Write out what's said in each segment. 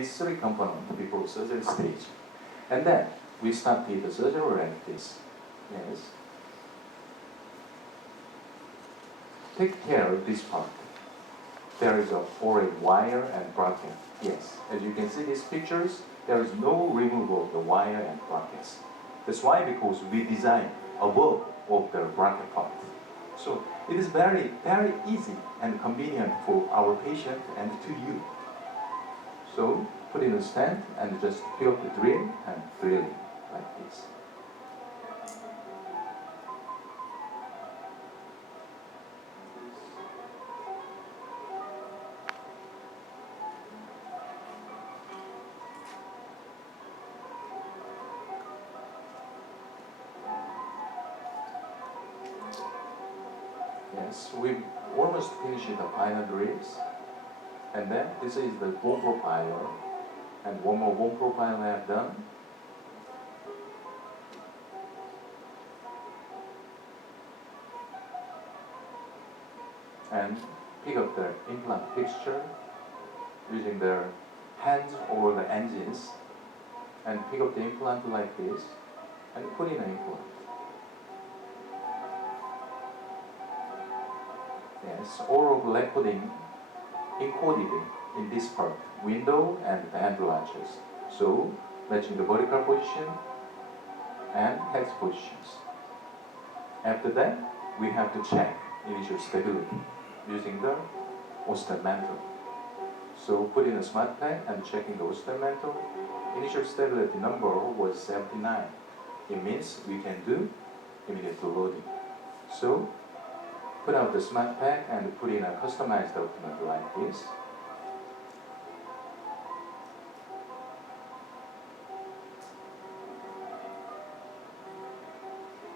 these three components before surgery stage. And then we started the surgery like this. Yes. Take care of this part. There is a wire and bracket. Yes. As you can see these pictures, there is no removal of the wire and brackets. That's why, because we design above of the bracket part. So it is very, very easy and convenient for our patient and to you. So put in a stand and just pick up the drill and drill it like this. Yes, we almost finished the final drills. And then this is the bone profiler. And one more bone profile I have done. And pick up the implant fixture using the hands or the engines. And pick up the implant like this and put in an implant. Yes, all of leg pudding encoded in this part, window and the hand latches. So, matching the vertical position and hex positions. After that, we have to check initial stability using the osteomantle. So, put in a smart pack and checking the osteomantle. Initial stability number was 79. It means we can do immediate loading. So, put out the smart pack and put in a customized document like this.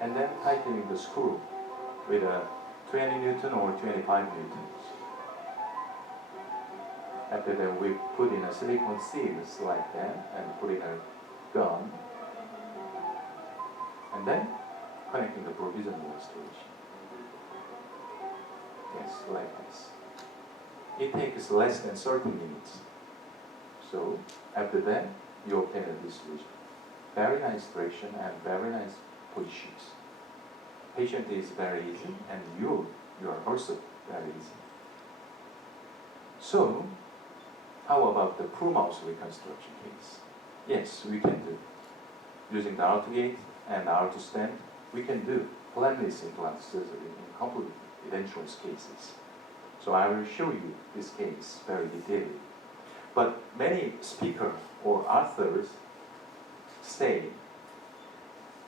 And then tightening the screw with a 20 Newton or 25 Newtons. After that, we put in a silicone seals like that and put in a gun. And then connecting the provisional restoration. Yes, like this. It takes less than 30 minutes. So after that, you obtain this result. Very nice direction and very nice positions. Patient is very easy, and you are also very easy. So, how about the full mouth reconstruction case? Yes, we can do. Using the Artogate and Artostand, we can do planless implant surgery in complete edentulous cases. So I will show you this case very detailedly. But many speakers or authors say,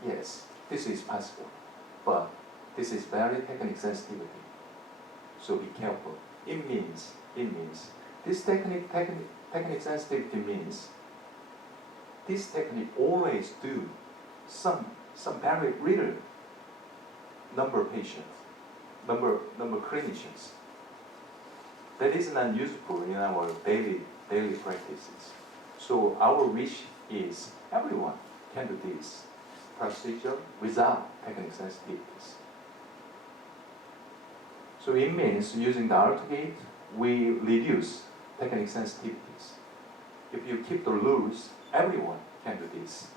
yes, this is possible, but this is very technique sensitivity. So be careful. It means, this technique sensitivity means this technique always do some very little number of patients, number clinicians. That is not useful in our daily practices. So our wish is everyone can do this procedure without technique sensitivities. So it means using the Artogate, we reduce technique sensitivities. If you keep the rules, everyone can do this.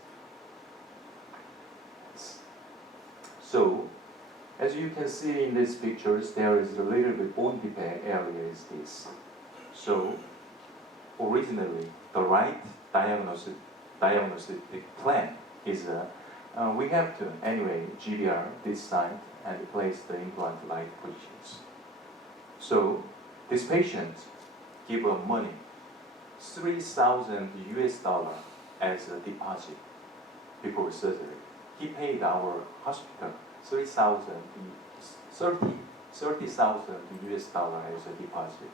So, as you can see in these pictures, there is a little bit bone defect area is this. So, originally, the right diagnostic plan is we have to, anyway, GDR this side and place the implant like positions. So, this patient give money, $3,000 as a deposit before surgery. He paid our hospital $30,000 as a deposit.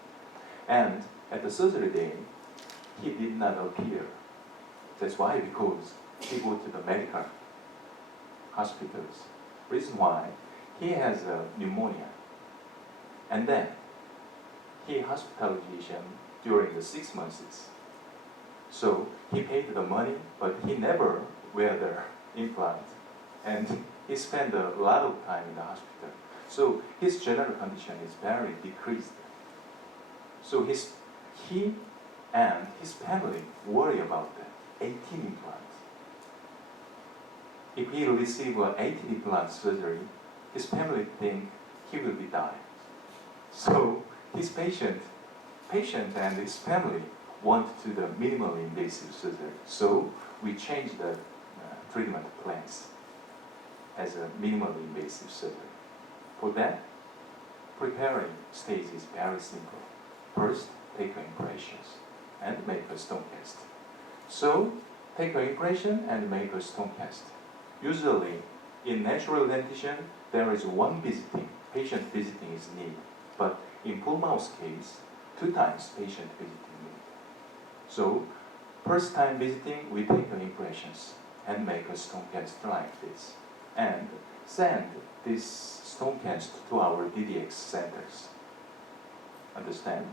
And at the surgery day, he did not appear. That's why, because he go to the medical hospitals. Reason why, he has pneumonia. And then, he hospitalization during the 6 months. So, he paid the money, but he never wear the implant. And he spent a lot of time in the hospital. So, his general condition is very decreased. So, he and his family worry about that 18 implants. If he receives an 18 implant surgery, his family think he will be dying. So his patient and his family want to do the minimally invasive surgery. So we change the treatment plans as a minimally invasive surgery. For that, preparing stage is very simple. First, take impressions and make a stone cast. So, take an impression and make a stone cast. Usually, in natural dentition, there is one patient visiting is needed. But in full mouth case, 2 times patient visiting needed. So, first time visiting, we take an impressions and make a stone cast like this. And send this stone cast to our DDX centers. Understand?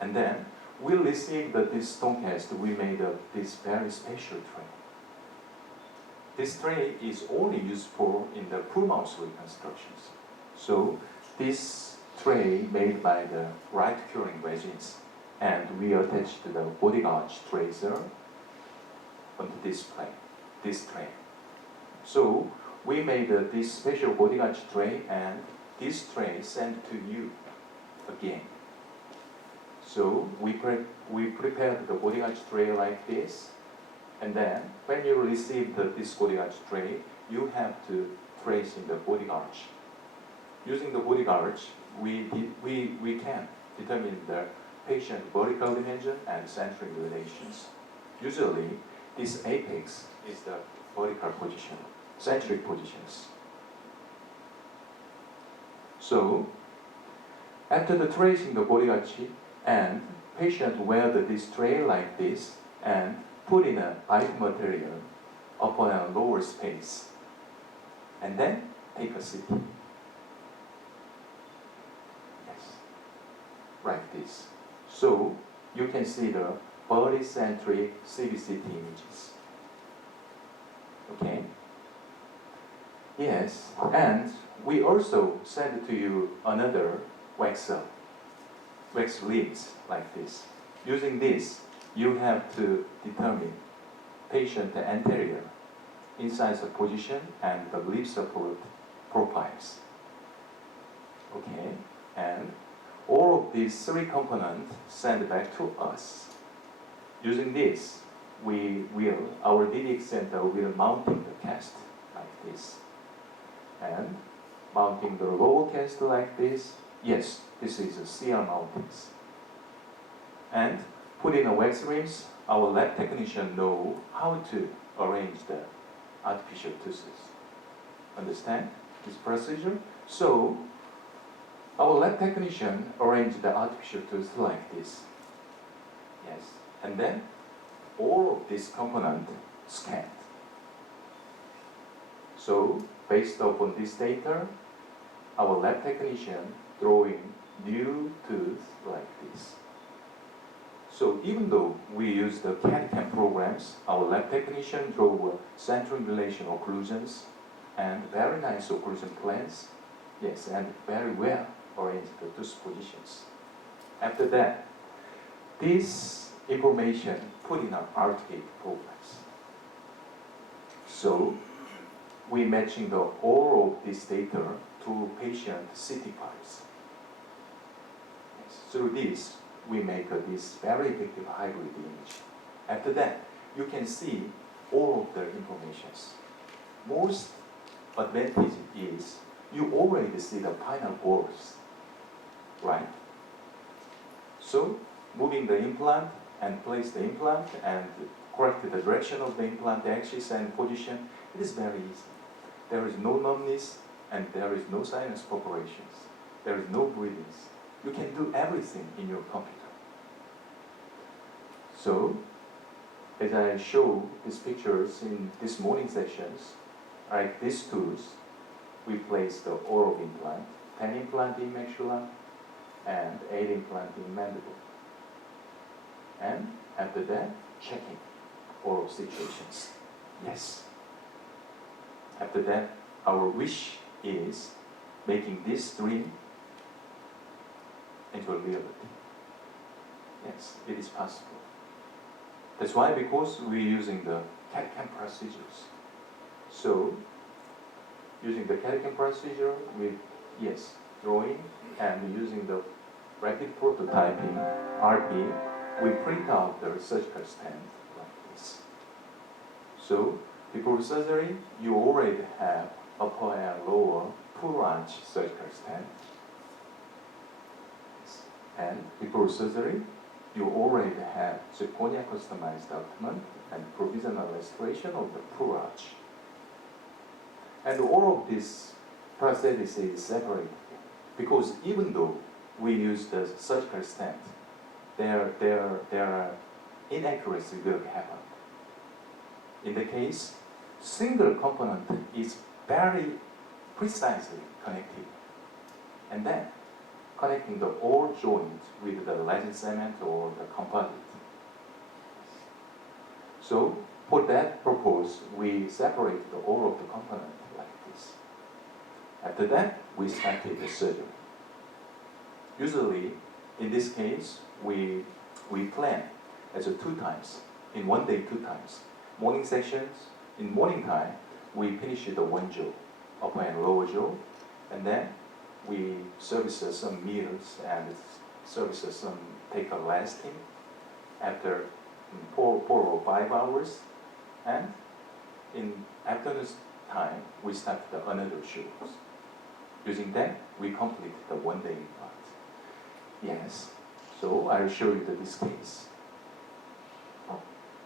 And then we receive this stone cast we made of this very special tray. This tray is only used for in the full mouth reconstructions. So this tray made by the right curing resins, and we attach to the body gauge tracer onto this tray. So we made this special body gauge tray, and this tray sent to you again. So we prepared the body gauge tray like this, and then when you receive this body gauge tray, you have to trace in the body gauge. Using the body gauge, we can determine the patient vertical dimension and centering relations. Usually, this apex is the vertical position, centric positions. So, after the tracing the body gauge, and patient wear this tray like this and put in a bite material upon a lower space, and then take a CT. Yes, like this. So you can see the body-centric CBCT images. Okay. Yes, and we also send to you another wax limbs like this. Using this, you have to determine patient anterior incisor position and the lip support profiles. Okay, and all of these 3 components sent back to us. Using this, our DDX center will mounting the cast like this, and mounting the lower cast like this. Yes, this is a CR mountings. And put in a wax rims, our lab technician know how to arrange the artificial tooths. Understand this procedure? So, our lab technician arranged the artificial tooth like this. Yes, and then all of this component scanned. So, based upon this data, our lab technician drawing new tooth like this. So even though we use the CAD/CAM programs, our lab technician draw centering relation occlusions and very nice occlusion plans. Yes, and very well arranged the tooth positions. After that, this information put in our ArtGate programs. So we matching all of this data to patient CT files. Yes. Through this, we make this very effective hybrid image. After that, you can see all of the informations. Most advantage is you already see the final goals, right? So, moving the implant and place the implant and correct the direction of the implant axis and position, it is very easy. There is no numbness and there is no sinus perforations. There is no breathings. You can do everything in your computer. So, as I show these pictures in this morning sessions, like these tools, we place the oral implant, 10 implant in maxilla, and 8 implant in mandible. And after that, checking oral situations. Yes. After that, our wish is making this dream into a reality. Yes, it is possible. That's why, because we're using the CAD/CAM procedures. So, using the CAD/CAM procedure with, yes, drawing and using the rapid prototyping, RP, we print out the surgical stand like this. So, before surgery, you already have upper and lower full arch surgical stand. And before surgery, you already have zirconia customized abutment and provisional restoration of the full arch. And all of this prosthesis is separated because even though we use the surgical stand, there are inaccuracy will happen. In the case, single component is very precisely connected, and then connecting the all joint with the resin cement or the composite. So for that purpose, we separate all of the component like this. After that, we started the surgery. Usually, in this case, we plan as a 2 times, in one day 2 times. Morning sections, in morning time, we finish the one jaw, upper and lower jaw, and then we service some meals and service some take a resting after 4 or 5 hours, and in afternoon time we start the another shows. Using that, we complete the one day implant. Yes, so I'll show you this case.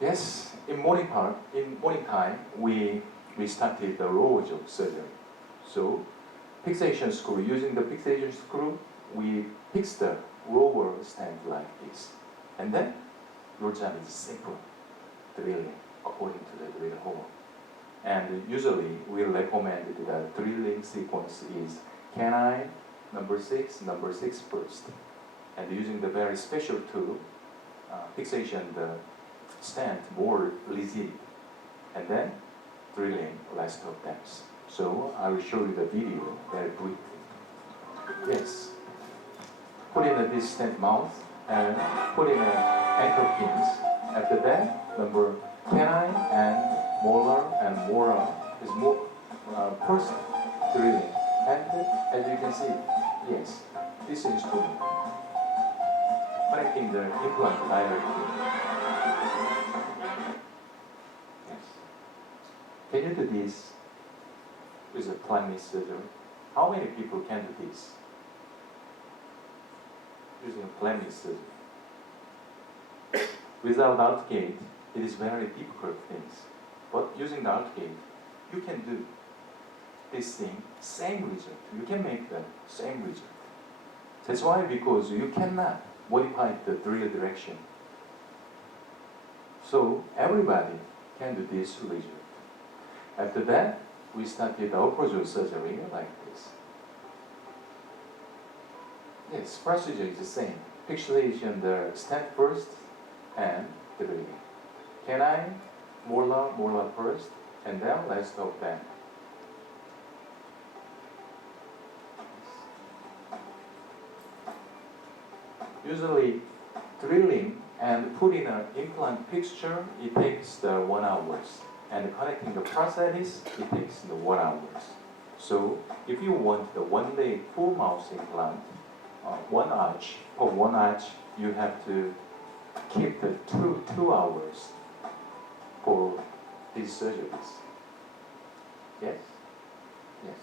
Yes, in morning time we started the lower jaw surgery. So fixation screw, using the fixation screw, we fix the lower stand like this. And then your job is simple, drilling according to the drill hole. And usually we recommend the drilling sequence is canine, number 6 first. And using the very special tool, fixation the stand more rigid. And then drilling rest of them. So I will show you the video very briefly. Yes. Put in this stand mount and put in anchor pins. After that, number canine and molar is more first drilling. And as you can see, yes, this instrument connecting the implant directly. Yes. Can you do this with a primary surgery? How many people can do this using a primary surgery? Without outgate, it is very difficult things. But using the outgate, you can do this thing, same result. You can make the same result. That's why, because you cannot modify the drill direction. So everybody can do this result. After that, we started the upper surgery like this. Yes, procedure is the same. Fixation the stand first and drilling. Canine, molar first, and then rest of them. Usually, drilling and putting an implant fixture, it takes the 1 hour. And connecting the prosthesis, it takes the 1 hour. So, if you want the 1 day full mouth implant, one arch, you have to keep the two hours for these surgeries. Yes? Yes.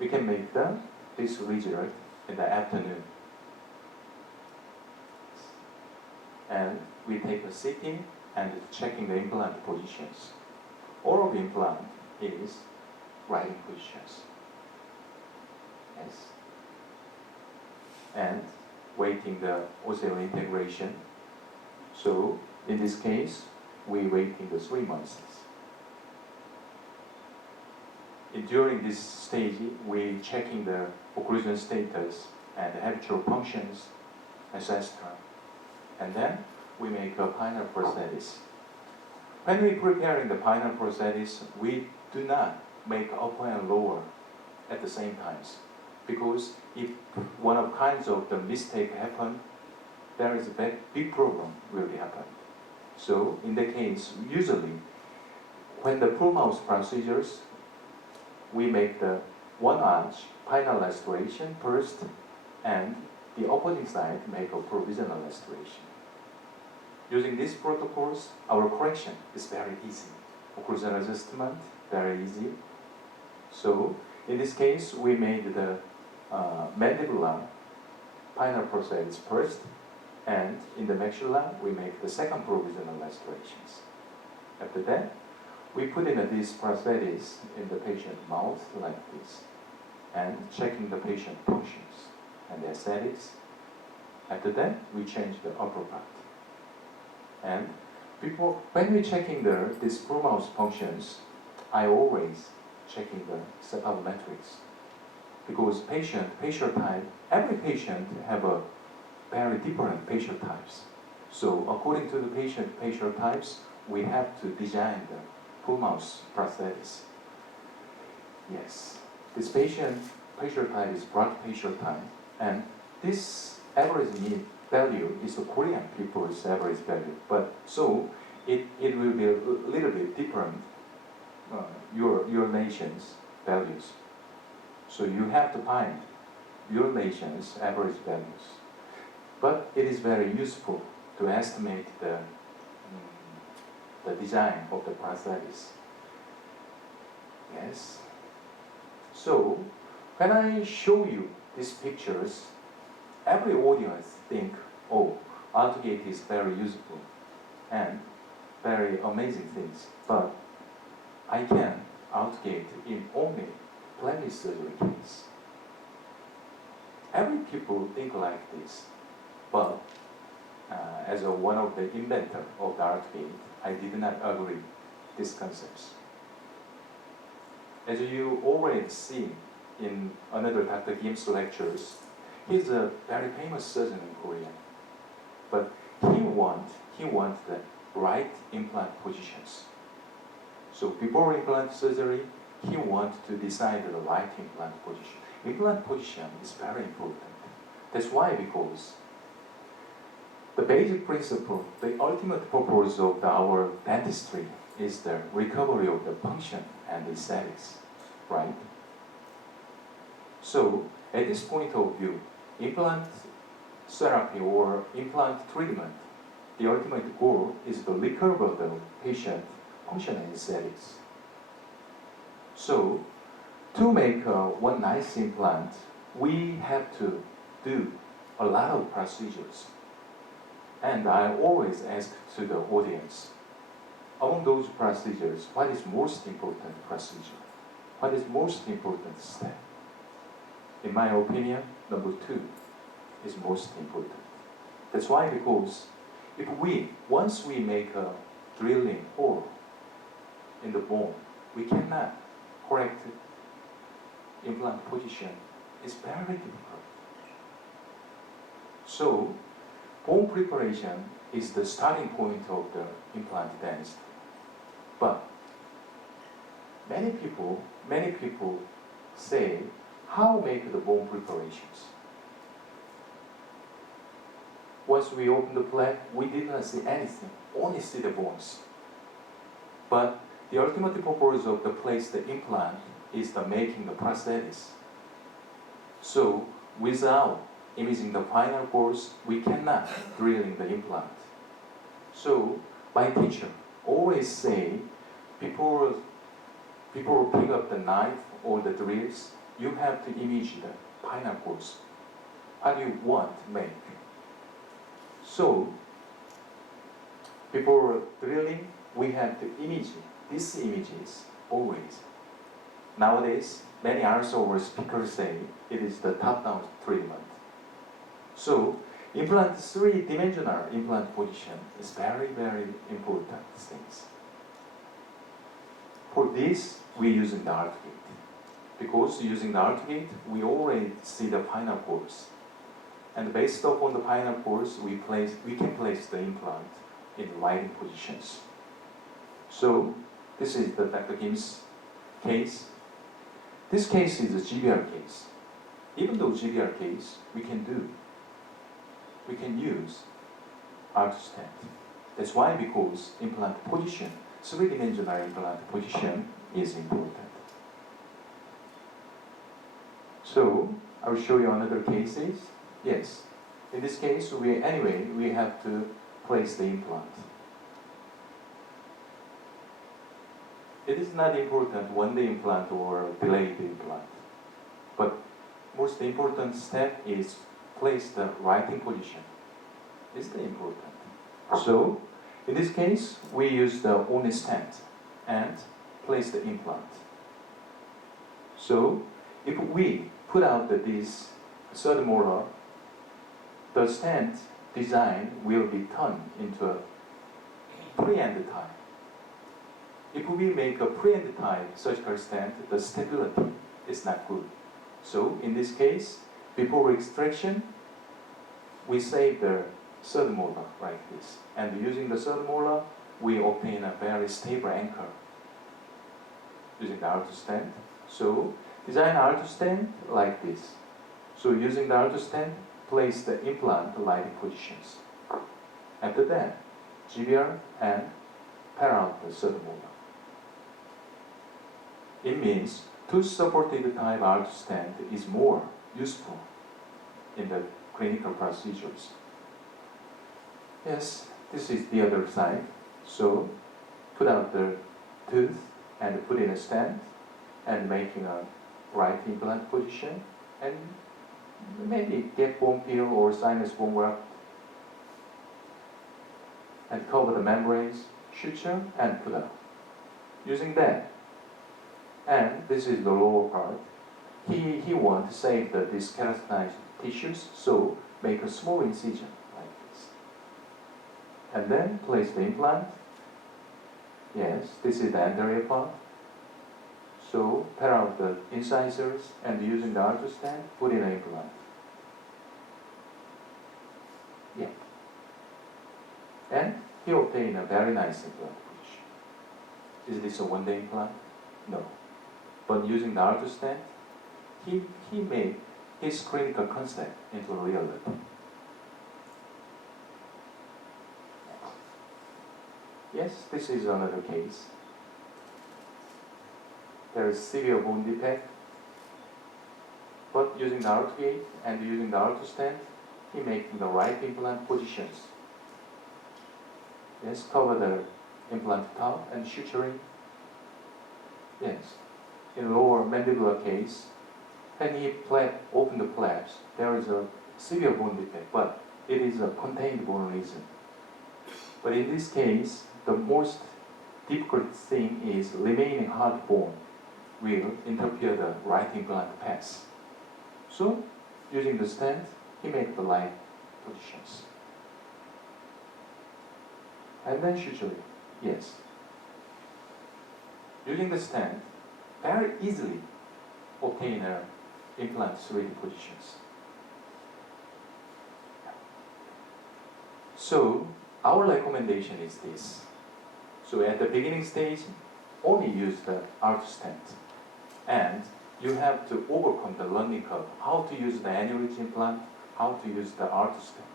We can make this result in the afternoon. And we take a sitting and checking the implant positions. All of the implant is riding positions. Yes. And waiting the osseo integration. So in this case, we waiting the 3 months. During this stage, we checking the occlusion status and habitual functions, etc. And then we make a final prosthesis. When we preparing the final prosthesis, we do not make upper and lower at the same times, because if one of kinds of the mistake happen, there is a big problem will be happen. So in the case, usually, when the full mouth procedures, we make the one arch final restoration first, and the opposing side make a provisional restoration. Using these protocols, our correction is very easy. Occlusal adjustment, very easy. So in this case, we made the mandibular final prosthesis first, and in the maxilla, we make the second provisional restorations. After that, we put in these prostheses in the patient's mouth like this, and checking the patient functions and the aesthetics. After that, we change the upper part. And when we checking this full mouth functions, I always checking the cephalometrics, because facial type, every patient have a very different facial types. So according to the patient facial types, we have to design the full mouth prosthesis. Yes, this patient facial type is broad facial type, and this average mean value is the Korean people's average value. But so it will be a little bit different your nation's values. So you have to find your nation's average values. But it is very useful to estimate the design of the prosthesis. Yes. So when I show you these pictures, every audience think, oh, AutoGate is very useful and very amazing things. But I can AutoGate in only plenty surgery case. Every people think like this, but as one of the inventor of the AutoGate, I did not agree these concepts. As you already seen in another Dr. Kim's lectures, he's a very famous surgeon in Korea, but he want the right implant positions. So before implant surgery, he want to decide the right implant position. Implant position is very important. That's why, because the basic principle, the ultimate purpose of our dentistry is the recovery of the function and the aesthetics, right? So at this point of view, implant therapy or implant treatment, the ultimate goal is to recover the patient function and aesthetics. So to make one nice implant, we have to do a lot of procedures. And I always ask to the audience, among those procedures, what is most important procedure? What is most important step? In my opinion, number 2 is most important. That's why, because once we make a drilling hole in the bone, we cannot correct implant position. It's very difficult. So bone preparation is the starting point of the implant dentistry. But many people say, how make the bone preparations? Once we open the plaque, we did not see anything, only see the bones. But the ultimate purpose of the place the implant is the making the prosthesis. So without imaging the final course, we cannot drilling the implant. So my teacher always say, before pick up the knife or the drills, you have to image the final course. What do you want to make? So before drilling, we have to image these images always. Nowadays, many also speakers say it is the top-down treatment. So implant 3-dimensional implant position is very, very important things. For this, we using the AutoGate. Because using the AutoGate, we already see the final course. And based upon the final course, we can place the implant in right positions. So this is the Dr. Kim's case. This case is a GBR case. Even though GBR case, we can use AutoStent. That's why, because implant position, three-dimensional implant position is important. So, I will show you another cases. Yes, in this case, we have to place the implant. It is not important when the implant or delay the implant, but most important step is place the writing position. Is the important. So, in this case, we use the only stand and place the implant. So, if we put out this third molar, the stand design will be turned into a pre-end type. If we make a pre-end type surgical stand, the stability is not good. So, in this case, before extraction, we save the third molar like this. And using the third molar, we obtain a very stable anchor using the R2 stand. So, design R2 stand like this. So, using the R2 stand, place the implant lighting positions. After that, GBR and pair out the third molar. It means tooth-supported type R2 stand is more useful in the clinical procedures. Yes, this is the other side. So, put out the tooth and put in a stand and making a right implant position and maybe get bone peel or sinus bone graft and cover the membranes, suture and put out. Using that, and this is the lower part, he wants to save the diskeratized tissues, so make a small incision like this. And then place the implant. Yes, this is the anterior part. So pair out the incisors and using the R2 stand, put in an implant. Yeah. And he obtained a very nice implant position. Is this a one-day implant? No. But using the R2 stand, he made his clinical concept into reality. Yes, this is another case. There is severe bone defect, but using the R2 gate and using the R2 stand, he making the right implant positions. Yes, cover the implant top and suturing. Yes, in lower mandibular case, when he open the flaps, there is a severe bone defect, but it is a contained bone lesion. But in this case, the most difficult thing is remaining hard bone will interfere the right implant pass. So, using the stand, he made the right positions. And then suturing, yes. Using the stand, very easily obtain a implant 3D positions. So, our recommendation is this. So at the beginning stage, only use the R2 stand. And you have to overcome the learning curve, how to use the annual implant, how to use the R2 stand.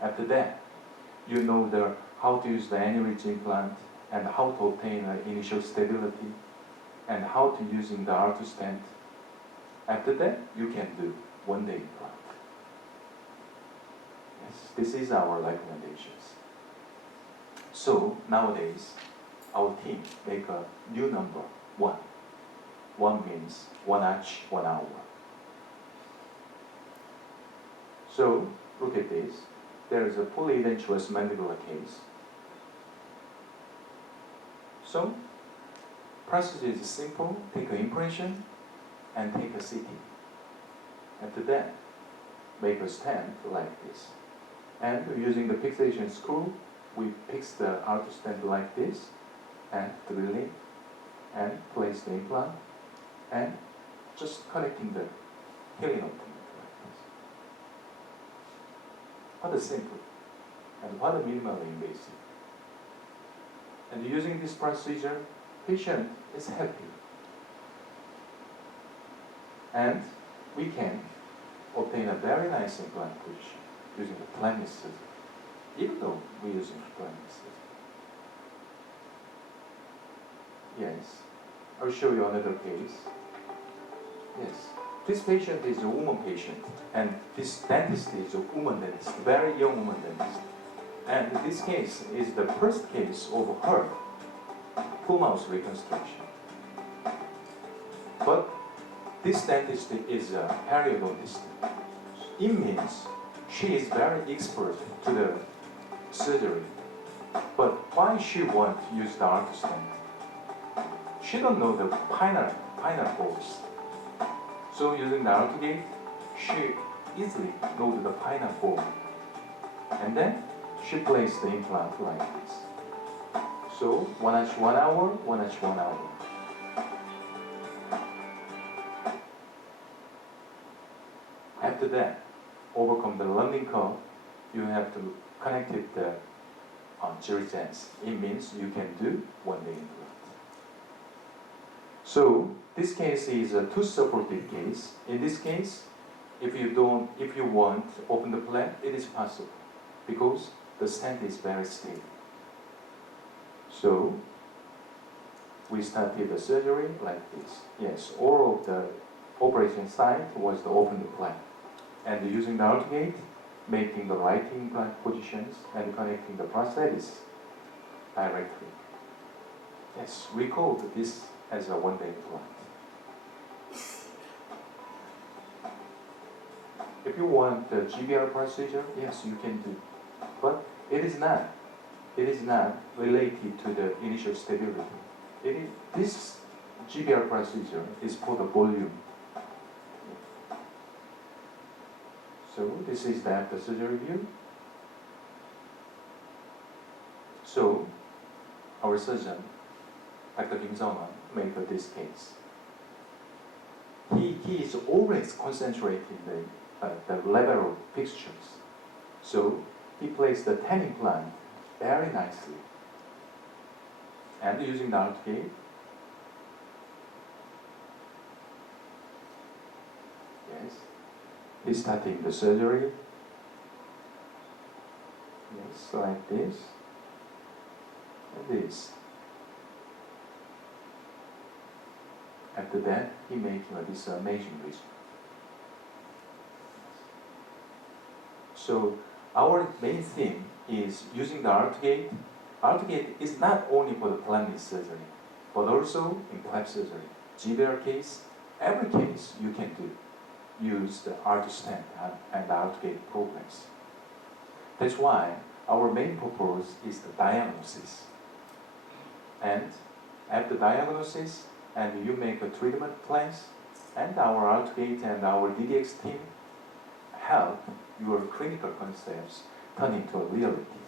After that, you know how to use the annual implant and how to obtain initial stability and how to using the R2 stand. After that, you can do one-day implant. Yes, this is our recommendations. So nowadays, our team make a new number, 1. 1 means 1 arch, 1 hour. So look at this. There is a polyedentulous mandibular case. So process is simple. Take an impression and take a CT. After that, make a stand like this. And using the fixation screw, we fix the R2 stand like this and drill it and place the implant and just connecting the healing opening like this. What a simple and what a minimally invasive. And using this procedure, patient is happy. And we can obtain a very nice implant position using the planless surgery. even though we're using prostheses. Yes. I'll show you another case. Yes. This patient is a woman patient, and this dentist is a woman dentist, very young woman dentist. And this case is the first case of her full mouth reconstruction. But this dentist is a periodontist. It means she is very expert to the surgery. But why she want to use the artostent? She don't know the pinal holes. So using the artogate, she easily knows the pinal hole. And then she placed the implant like this. So 1H 1 hour, 1H 1 hour. After that, overcome the learning curve, you have to connect it jury sense. It means you can do one-day implant. So this case is a tooth-supported case. In this case, if you want to open the flap, it is possible because the stent is very stable. So we started the surgery like this. Yes, all of the operation site was to open the flap. And using the artogate, making the right implant positions and connecting the prosthesis directly. Yes, we call this as a one-day implant. If you want the GBR procedure, yes, you can do. But it is not related to the initial stability. This GBR procedure is for the volume. So this is the after surgery view. So our surgeon, Dr. Kim Seong-man, made this case. He is always concentrating the level of fixtures. So he placed the 10 implant very nicely. And using the artogate, yes, he's starting the surgery. Yes, like this, and this. After that, he made this amazing result. So our main theme is using the artogate. Artogate is not only for the plastic surgery, but also in flap surgery. GBR case, every case you can do. Use the artostent and the artogate programs. That's why our main purpose is the diagnosis. And after diagnosis, and you make a treatment plans, and our artogate and our DDX team help your clinical concepts turn into a reality.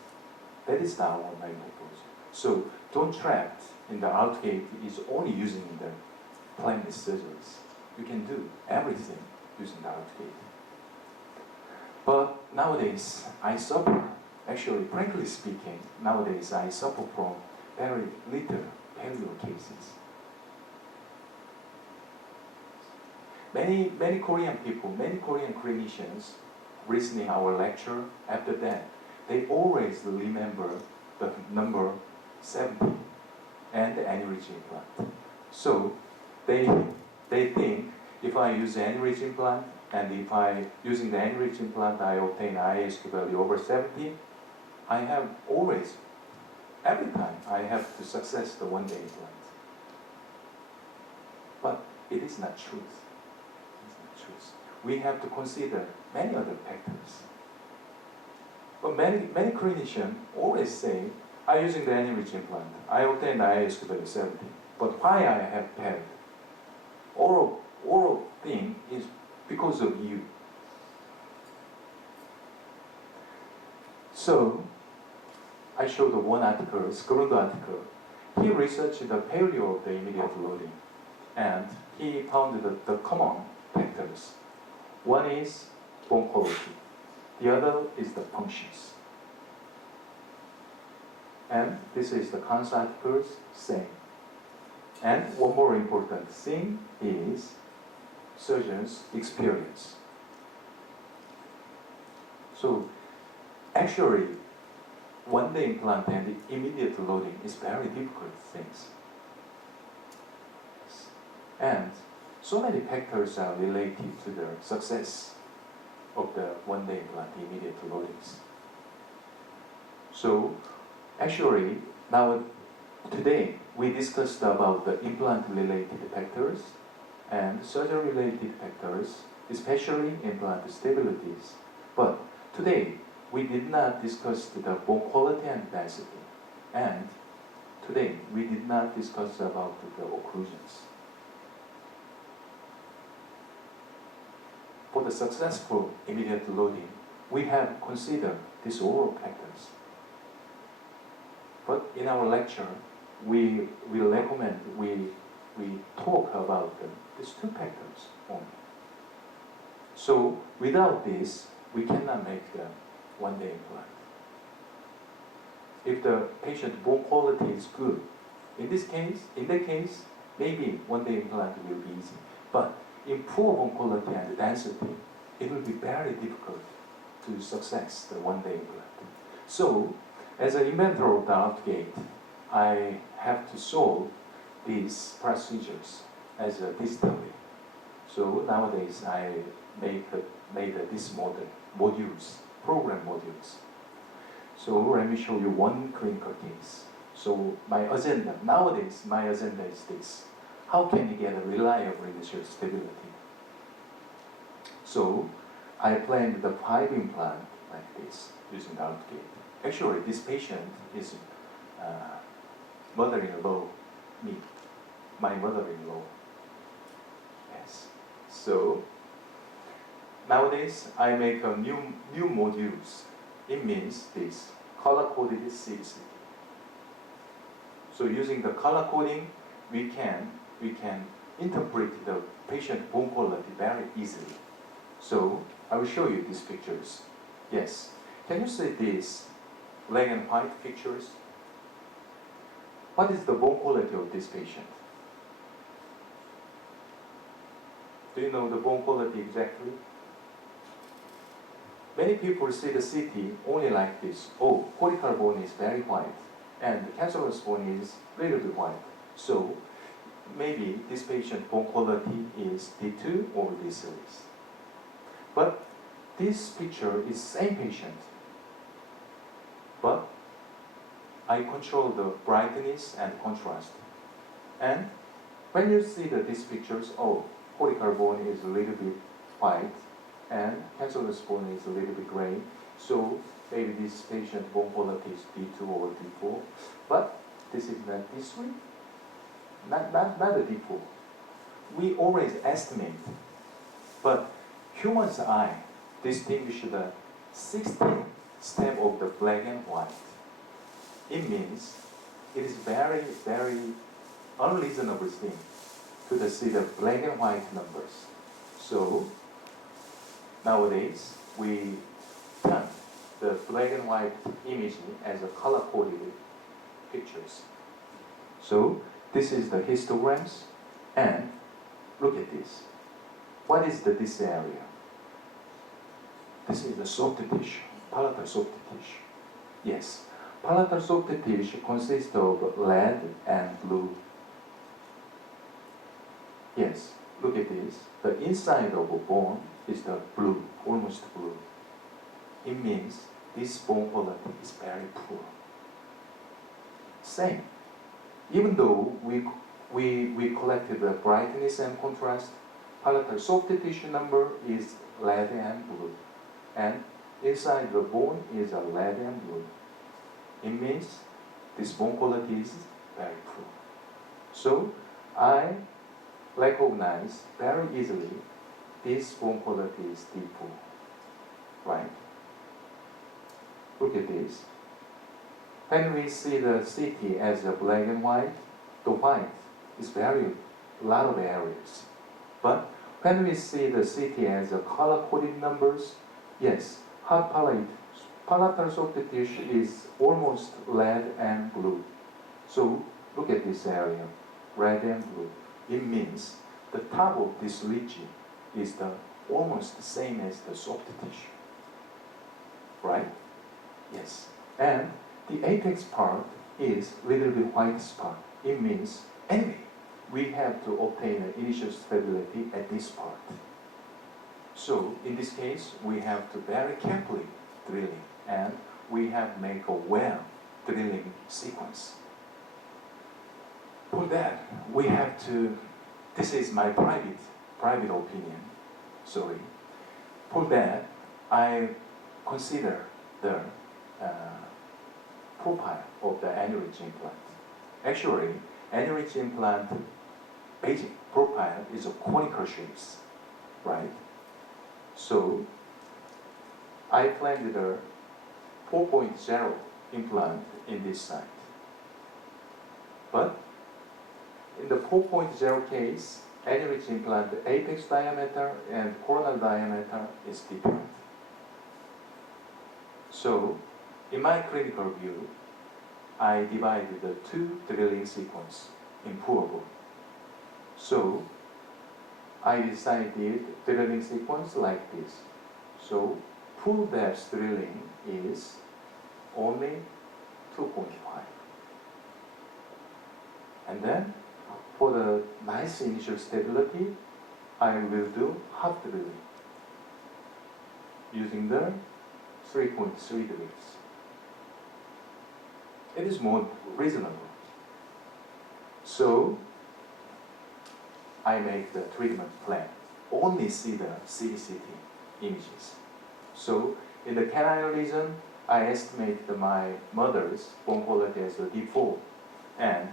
That is our main purpose. So don't trap in the artogate is only using the plastic surgeries. You can do everything using the artogate. But nowadays, I suffer, actually, frankly speaking, nowadays I suffer from very little paleo cases. Many Korean people, many Korean clinicians listening our lecture, after that, they always remember the number 70 and the aneurysm implant. So they think if I use the aneurysm implant and if I using the aneurysm implant I obtain ISQ value over 70, I have always, every time I have to success the one-day implant. But it is not truth. We have to consider many other factors. But many clinicians always say, I'm using the aneurysm implant. I obtained the ISQ value 70. But why I have failed? All thing is because of you. So I showed one article, Scrund article. He researched the failure of the immediate loading, and he found the common factors. One is bone quality. The other is the functions. And this is the Khan's articles, same. And one more important thing is surgeon's experience. So actually, one-day implant and immediate loading is very difficult things. And so many factors are related to the success of the one-day implant immediate loadings. So actually, now today we discussed about the implant-related factors and surgery-related factors, especially implant stabilities. But today we did not discuss the bone quality and density. And today we did not discuss about the occlusions. For the successful immediate loading, we have considered these all factors. But in our lecture, we recommend we talk about these two factors only. So without this, we cannot make the one-day implant. If the patient bone quality is good, in that case, maybe one-day implant will be easy. But in poor bone quality and density, it will be very difficult to success the one-day implant. So, as an inventor of the outgate, I have to solve these procedures as a distally. So nowadays I made this modules, program modules. So let me show you one clinical case. So my agenda, nowadays my agenda is this. How can you get a reliable initial stability? So I planned the 5 implant like this using the outgate. Actually, this patient is mother-in-law, me, my mother-in-law. Yes. So nowadays I make a new modules. It means this color-coded CBCT. So using the color coding, we can interpret the patient bone quality very easily. So I will show you these pictures. Yes. Can you see these black and white pictures? What is the bone quality of this patient? Do you know the bone quality exactly? Many people see the CT only like this. Oh, cortical bone is very white, and the cancerous bone is little bit white. So maybe this patient bone quality is D2 or D3. But this picture is same patient. But I control the brightness and contrast. And when you see these pictures, oh, cortical bone is a little bit white, and cancerous bone is a little bit gray. So maybe this patient bone quality is D2 or D4. But this is not D3, not a D4. We always estimate. But human's eye distinguishes the 16th step of the black and white. It means it is very, very unreasonable thing to see the black and white numbers. So nowadays we turn the black and white image as a color-coded pictures. So this is the histograms, and look at this. What is this area? This is the soft tissue, palatal soft tissue. Yes, palatal soft tissue consists of red and blue. Yes, look at this. The inside of a bone is the blue, almost blue. It means this bone quality is very poor. Same. Even though we collected the brightness and contrast, palatal soft tissue number is red and blue. And inside the bone is a red and blue. It means this bone quality is very poor. So I recognize very easily this bone quality is D4, right? Look at this. When we see the CT as a black and white, the white is very lot of areas. But when we see the CT as a color-coded numbers, yes, hard palatal soft tissue is almost red and blue. So look at this area, red and blue. It means the top of this region is almost the same as the soft tissue, right? Yes. And the apex part is little bit white spot. It means, anyway, we have to obtain an initial stability at this part. So in this case, we have to very carefully drilling, and we have make a well drilling sequence. For that, we have to, this is my private opinion, sorry. For that, I consider the profile of the annual implant. Actually, annual implant basic profile is a conical shapes, right? So I planned the 4.0 implant in this site. But in the 4.0 case, annual implant, the apex diameter and coronal diameter is different. So in my clinical view, I divided the two drilling sequence in poolable. So I decided drilling sequence like this. So full depth drilling is only 2.5. And then for the nice initial stability, I will do half drilling using the 3.3 degrees. It is more reasonable. So I make the treatment plan. Only see the CCT images. So in the canine region, I estimate my mother's bone quality as a D4, and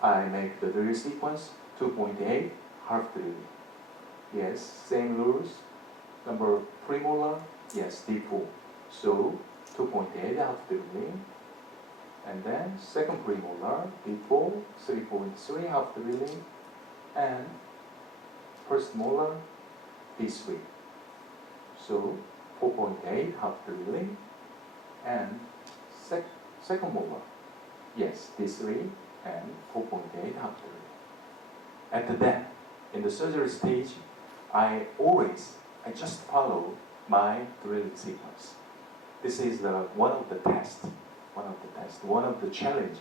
I make the drill sequence 2.8 half drilling. Yes, same rules. Number premolar, yes, D4. So 2.8 half drilling. And then second premolar, D4, 3.3 half drilling. And first molar, D3. So 4.8 half drilling. And second molar, yes, D3 and 4.8 half drilling. After that, in the surgery stage, I just follow my drilling sequence. This is one of the tests, one of the challenges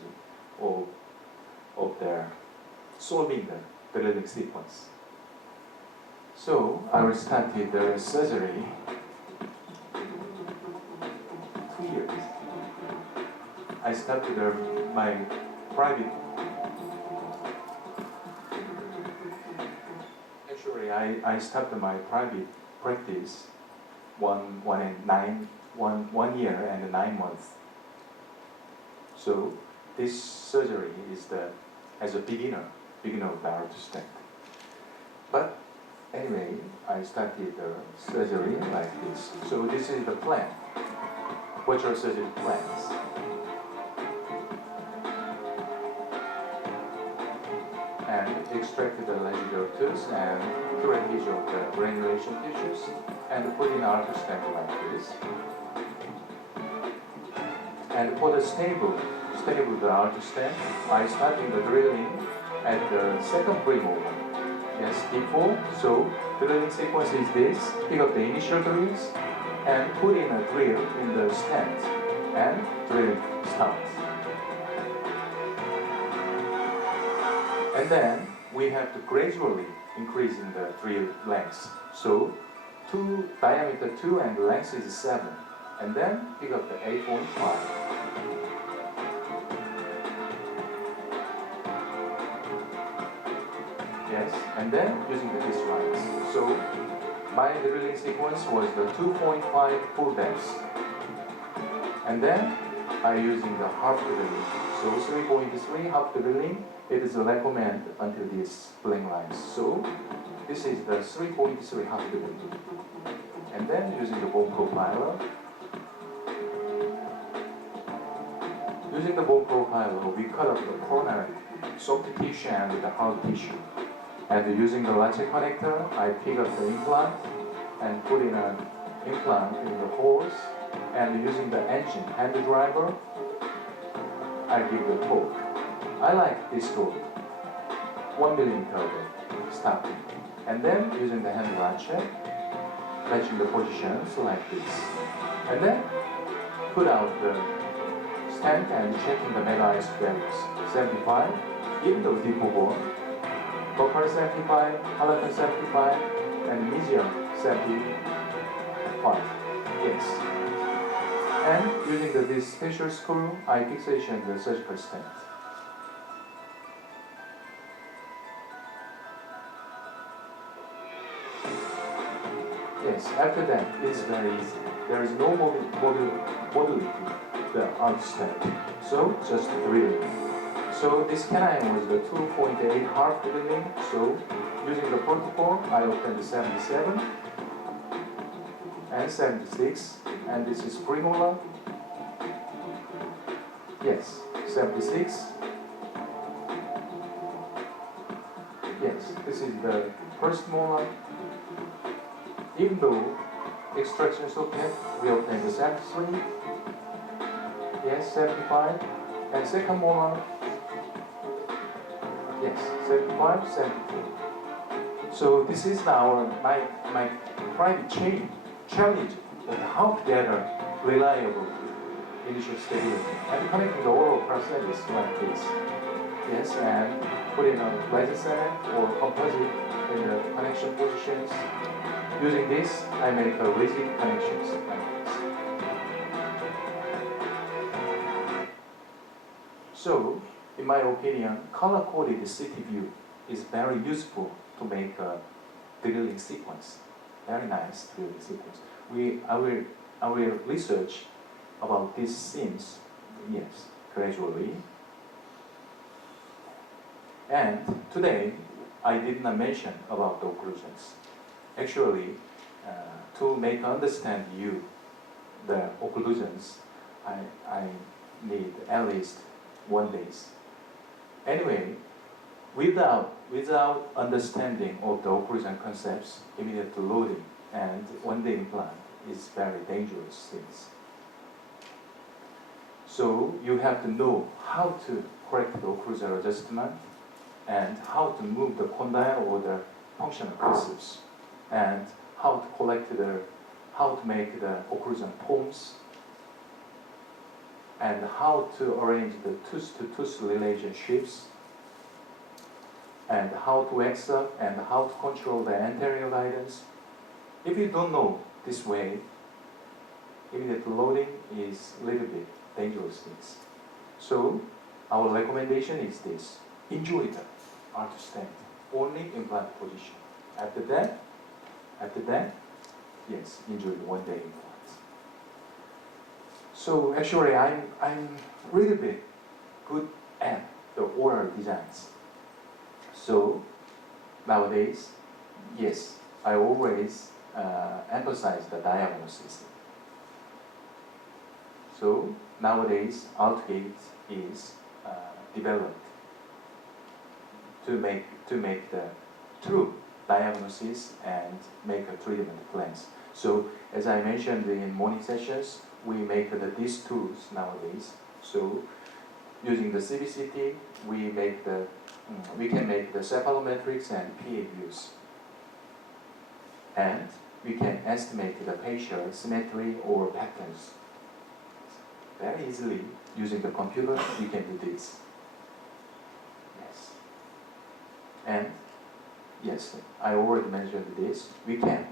of their solving the drilling sequence. So I started the surgery 2 years. I started my private. Actually, I started my private practice 1 year and 9 months. So this surgery is as a beginner of the artist. But anyway, I started the surgery like this. So this is the plan. What your surgery plans? And extracted the residual tooth and curettage of the granulation tissues and put in artist stent like this. And for the stable the artist stent, I started the drilling at the second premolar. Yes, D4. So drilling sequence is this. Pick up the initial drills and put in a drill in the stent and drill starts. And then we have to gradually increase in the drill length. So diameter 2 and length is 7. And then pick up the 8.5. Yes, and then using this lines. So my drilling sequence was the 2.5 full depth. And then I using the half drilling. So 3.3 half drilling, it is recommended until these blank lines. So this is the 3.3 half drilling. And then using the bone profiler. Using the bone profiler, we cut up the coronary soft tissue and the hard tissue. And using the lancet connector, I pick up the implant and put in an implant in the holes. And using the engine hand driver, I give the torque. I like this torque, 1 millimeter away, stopping. And then using the hand ratchet, matching the positions like this. And then put out the stent and checking the mega values. 75, even though deeper bone, buccal 75, palatal 75, and median 75. Yes. And using this special screw, I fixation the surgical stent. Yes, after that, it's very easy. There is no mobility, the arch stent. So, just drill. So, this canine was the 2.8 hard drilling. So, using the protocol, I obtained 77 and 76. And this is premolar. Yes, 76. Yes, this is the first molar. Even though extraction is okay, we obtain the 73. Yes, 75. And second molar. Yes, 75, 74. So this is now my private challenge of how to get a reliable initial stability. And connecting the oral prosthesis like this. Yes, and put in a laser cement or composite in the connection positions. Using this, I make a rigid connections like this. So, in my opinion, color-coded CT view is very useful to make a drilling sequence. Very nice drilling sequence. I will research about these seams, yes, gradually. And today, I did not mention about the occlusions. Actually, to make understand you the occlusions, I need at least 1 day. Anyway, without understanding of the occlusion concepts, immediate loading and 1 day implant is very dangerous things. So you have to know how to correct the occlusal adjustment and how to move the condyle or the functional precepts, and how to make the occlusion forms, and how to arrange the tooth-to-tooth relationships, and how to exert and how to control the anterior guidance. If you don't know this way, immediate loading is a little bit dangerous things. So our recommendation is this: enjoy the arch stent, only implant position. After that, yes, enjoy the 1 day implant. So actually, I'm really bit good at the oral designs. So nowadays, yes, I always emphasize the diagnosis. So nowadays, Outgate is developed to make the true diagnosis and make a treatment plans. So as I mentioned in morning sessions, we make these tools nowadays. So using the CBCT, we can make the cephalometrics and PA views. And we can estimate the facial symmetry or patterns. Very easily using the computer, we can do this. Yes. And yes, I already mentioned this. We can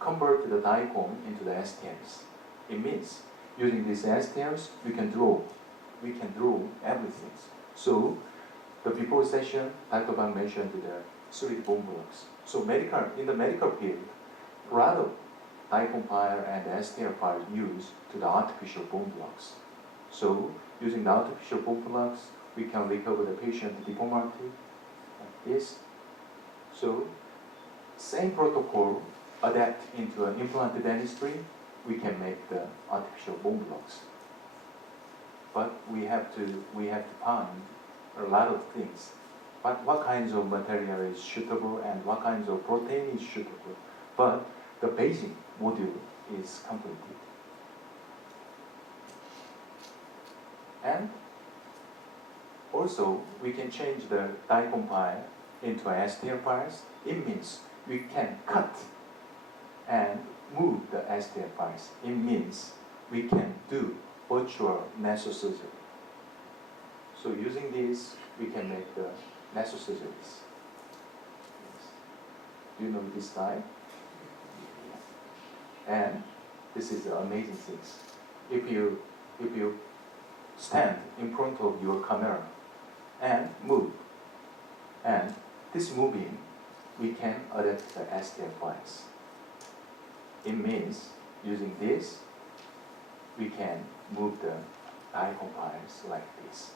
convert the dicom into the STMs. It means using these STMs, we can draw everything. So the before session, Dr. Bang mentioned the 3 bone blocks. So in the medical field, a lot of dicom file and STM file used to the artificial bone blocks. So using the artificial bone blocks, we can recover the patient deformity like this. So same protocol adapt into an implant dentistry, we can make the artificial bone blocks. But we have to find a lot of things. But what kinds of material is suitable and what kinds of protein is suitable. But the basic module is completed. And also, we can change the dicom file into STL files. It means we can cut and move the STL files. It means we can do virtual mesosurgery. So using this, we can make the necessaries. Yes. Do you know this guy? And this is the amazing things. If you stand in front of your camera and move, and this moving, we can adapt the STL files. It means using this, we can move the icon files like this.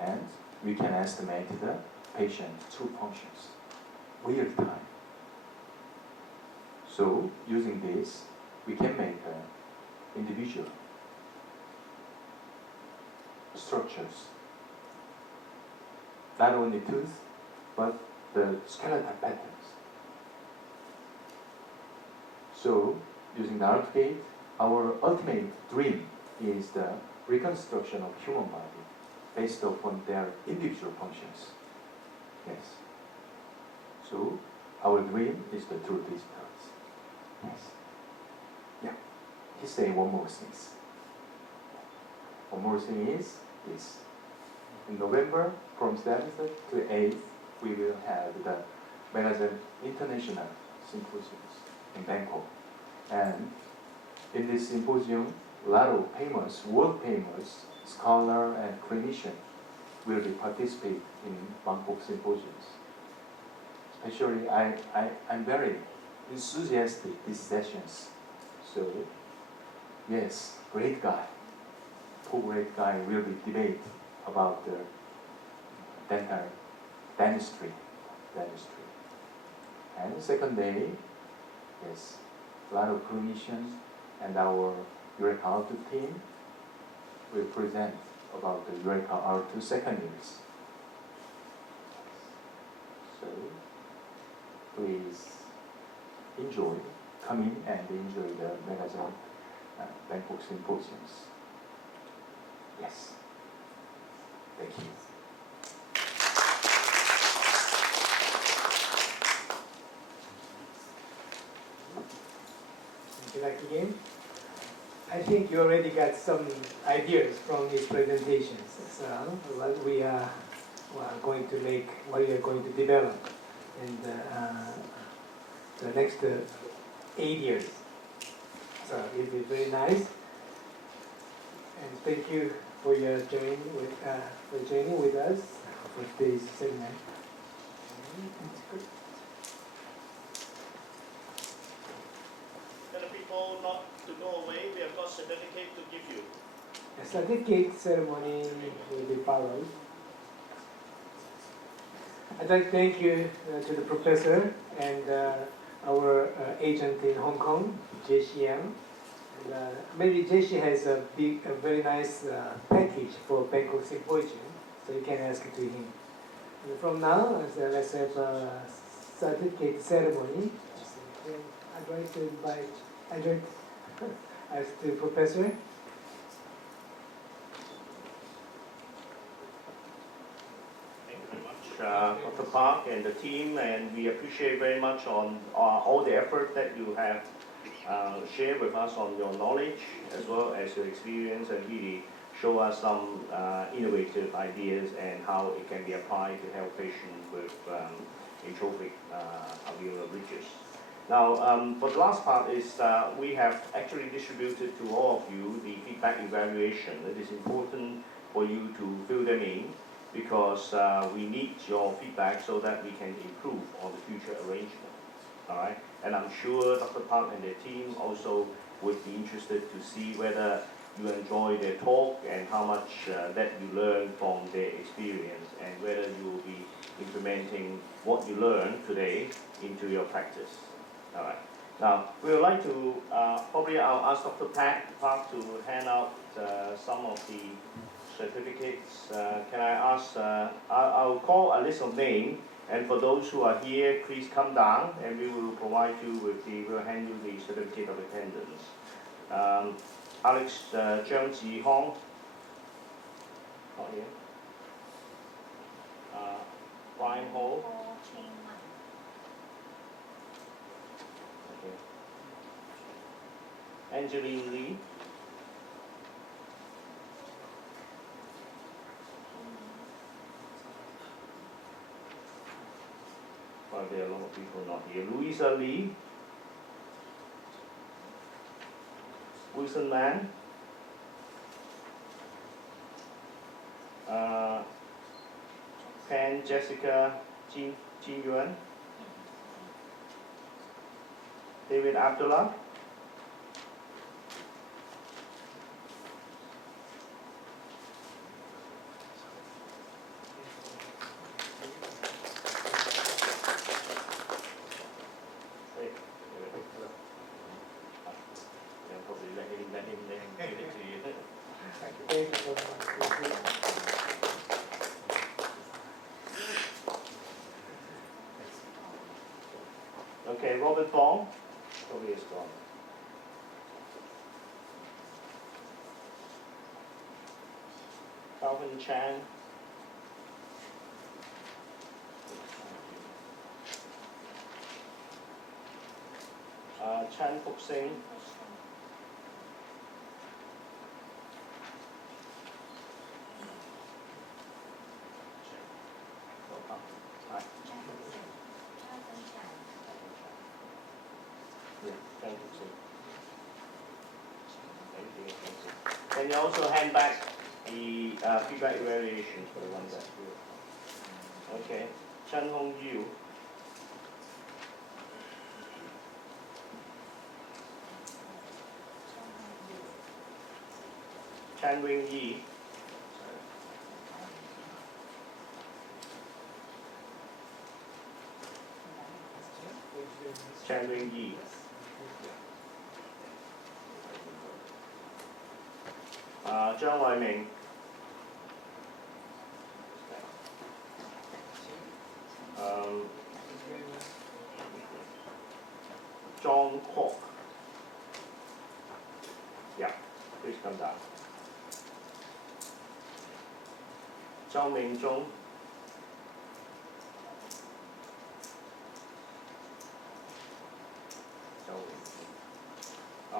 And we can estimate the patient true functions real time. So using this, we can make individual structures, not only tooth, but the skeletal patterns. So using the AutoGate, our ultimate dream is the reconstruction of human body based upon their individual functions. Yes. So our dream is to do these parts. Yes. Yeah. He say one more thing. One more thing is this. In November, from 7th to 8th, we will have the Megagen International Symposiums in Bangkok. And in this symposium, a lot of world famous scholar and clinician will be participate in Bangkok symposiums. Especially, I'm very enthusiastic these sessions. So, yes, great guy, poor great guy will be debate about the dentistry. And the second day, yes, a lot of clinicians and our Eureka R2 team will present about the Eureka R2 second years. So please enjoy, come in and enjoy the Megagen Bangkok Symposiums. Yes. Thank you. Would you like to begin? I think you already got some ideas from these presentations. So what we are going to make, what we are going to develop in the next 8 years. So it is very nice. And thank you for your joining with us for today's seminar. Tell the people not to go away. We have got certificate to give you. A certificate ceremony will be followed. I'd like to thank you to the professor and our agent in Hong Kong, JCM. And, maybe JC has a very nice package for Bangkok Symposium, so you can ask it to him. And from now, let's have a certificate ceremony. And I'd like to ask the professor. Thank you very much, Dr. Park and the team, and we appreciate very much on all the effort that you have shared with us on your knowledge as well as your experience, and really show us some innovative ideas and how it can be applied to help patients with atrophic alveolar bridges. Now, for the last part is we have actually distributed to all of you the feedback evaluation. It is important for you to fill them in because we need your feedback so that we can improve on the future arrangement. All right, and I'm sure Dr. Park and their team also would be interested to see whether you enjoy their talk and how much that you learn from their experience, and whether you will be implementing what you learned today into your practice. All right. Now, we would like to, probably I'll ask Dr. Park to hand out some of the certificates. Can I ask, I'll call a list of names, and for those who are here, please come down and we will provide you with we'll hand you the certificate of attendance. Alex Zhang Ji Hong, not here. Brian Ho. Angeline Lee, there are a lot of people not here. Louisa Lee, Wilson Mann, Pan Jessica Jin Yuan, David Abdullah, Thank you so much. Okay, Robert Bong, probably is gone. Calvin Chan, Chan Puk Singh, Chan Puk Singh. Thank you. Can you also hand back the feedback evaluation for the ones that do? Okay, Chen Hong Yu. Chan Wing Yi. Chan Wing Yi. Zhang Weiming. John Kwok. Yeah, please come down. Zhao Mingzhong.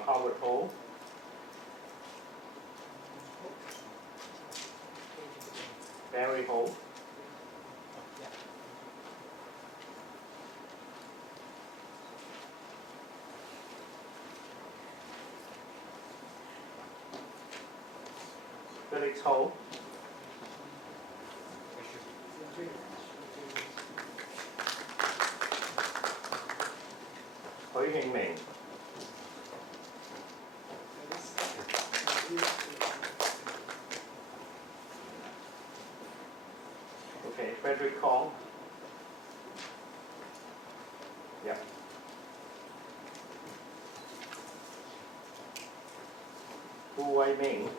Howard Ho. Barry Ho. Felix Ho. Hui Hing Ming. Okay, Frederick Kong. Yeah. Hu Wei Ming.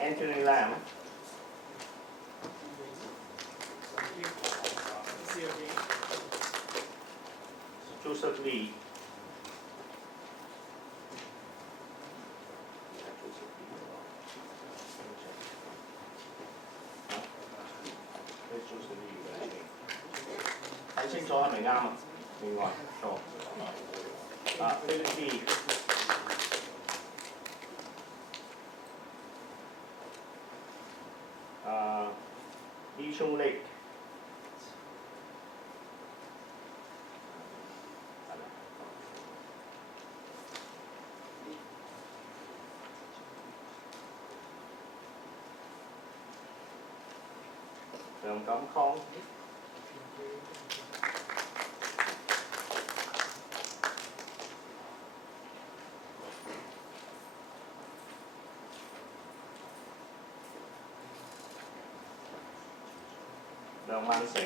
Anthony Lam. Joseph Lee.睇清楚係咪啱啊？另外錯。Philip Lee。Lee Chung Lake。梁錦康。梁萬成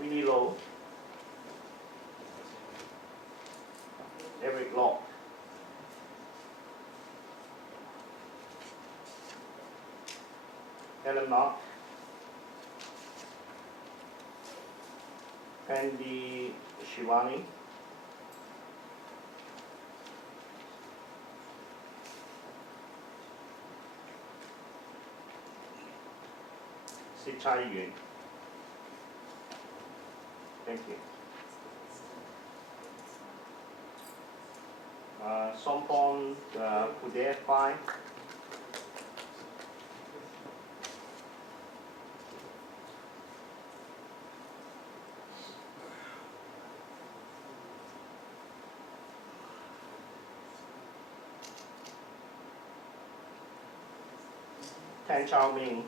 Winnie Low Eric Locke Helen Mark Candy Shivani Chai Yun. Thank you. Sompon Pudet 5. Tan Chao Ming.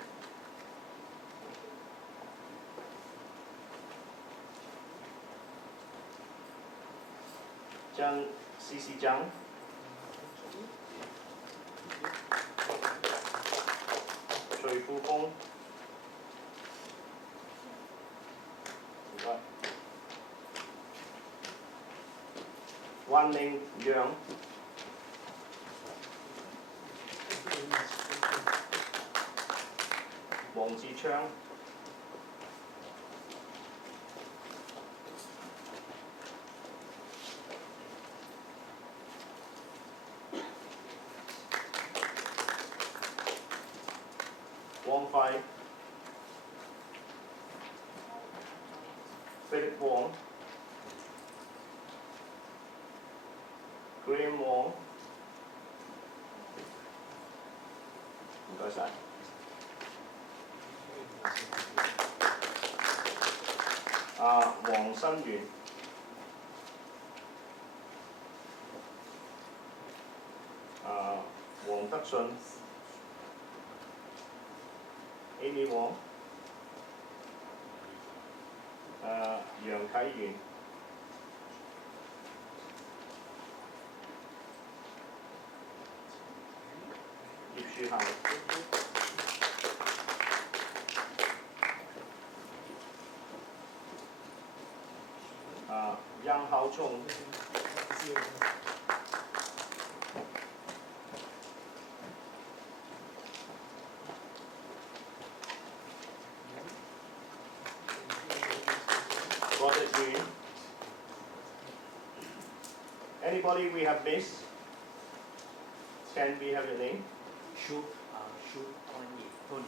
Zhang CC Zhang. Chui Fu Feng. Wan Ning Yang. Wang Zichang. Wang Fai. Philip Wong. Graham Wong. 唔該晒。黃新元。黃德信。Amy Wong。楊啟源。葉樹校。楊浩聰。Robert Green. Anybody we have missed? Can we have your name? Shoot Tony.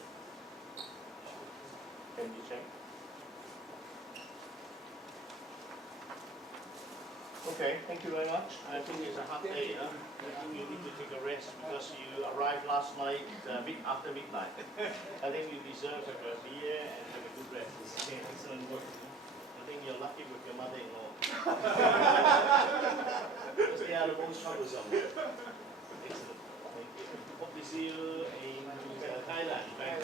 Can you check? Okay, thank you very much. I think it's a hard day. I think you need to take a rest because you arrived last night after midnight. I think you deserve a beer and have a good rest. Okay, excellent work. I think you're lucky with your mother-in-law. Because they are the most troublesome. Excellent. Thank you. Hope to see you in Thailand. Yeah.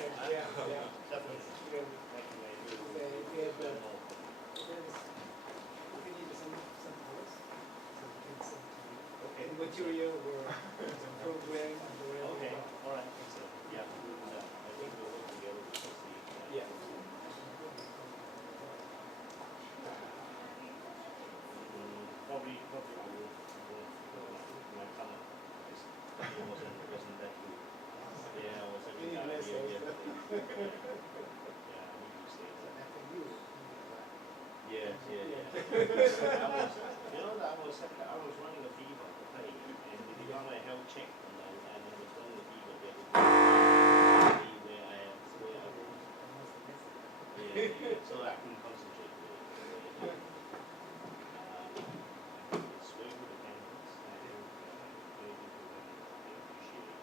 Definitely. Thank you. Okay. Material or program. Okay. All right. Excellent. Yeah. I think we'll work together to succeed. Yeah. Probably my comment wasn't that good. Yeah, I was having that idea yesterday. Yeah, I need to say that. Yeah. I was running a fever at the plane, and the Department of Health checked, and I was running a fever. They had to see where I was. Yeah, so I couldn't concentrate. It's very good attendance. I think very good for them. They appreciate it.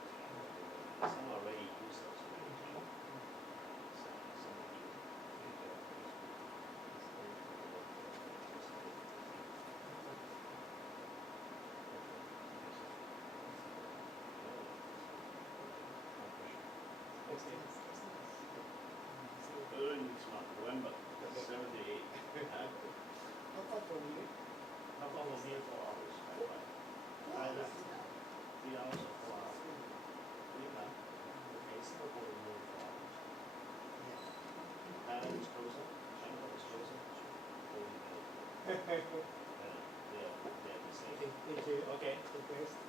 Some are already used to it. Some of you. Early next month, November 78. How far from you? How far from here? 4 hours. I left 3 hours or 4 hours. Vietnam. Okay, Singapore will move 4 hours. Thailand is closer. China is closer. They're the same. Thank you. Okay.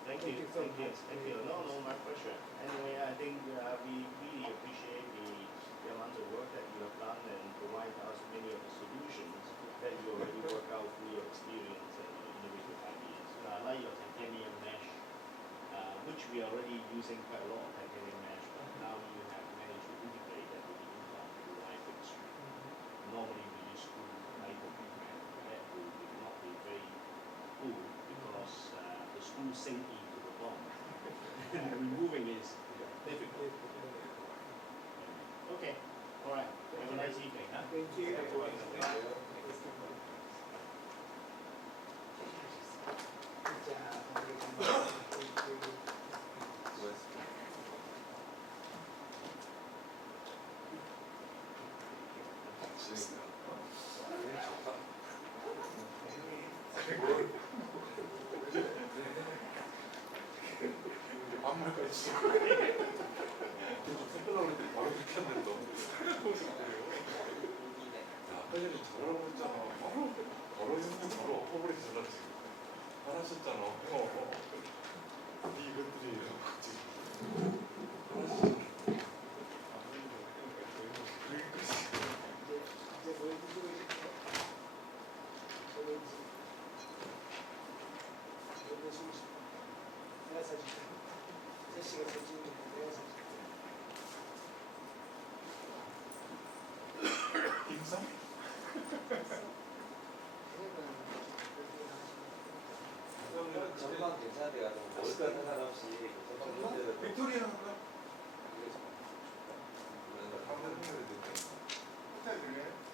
Thank you. so much. Thank you. No, my pleasure. Anyway, I think we really appreciate the amount of work that you have done and provide us many of the solutions that you already work out through your experience and your innovative ideas. I like your titanium mesh, which we are already using quite a lot of titanium mesh, but now you have managed to integrate that with the implant to the eye fixture. Normally we use screw eye implant. That will not be very good because the screws sink into the bone. And removing is difficult. Okay, all right. Have a nice evening. Huh? Thank you. 전망 괜찮은데 가지고 멋있다 상관없이 전망 빅토리아 할까? 이게 좀 호텔 중에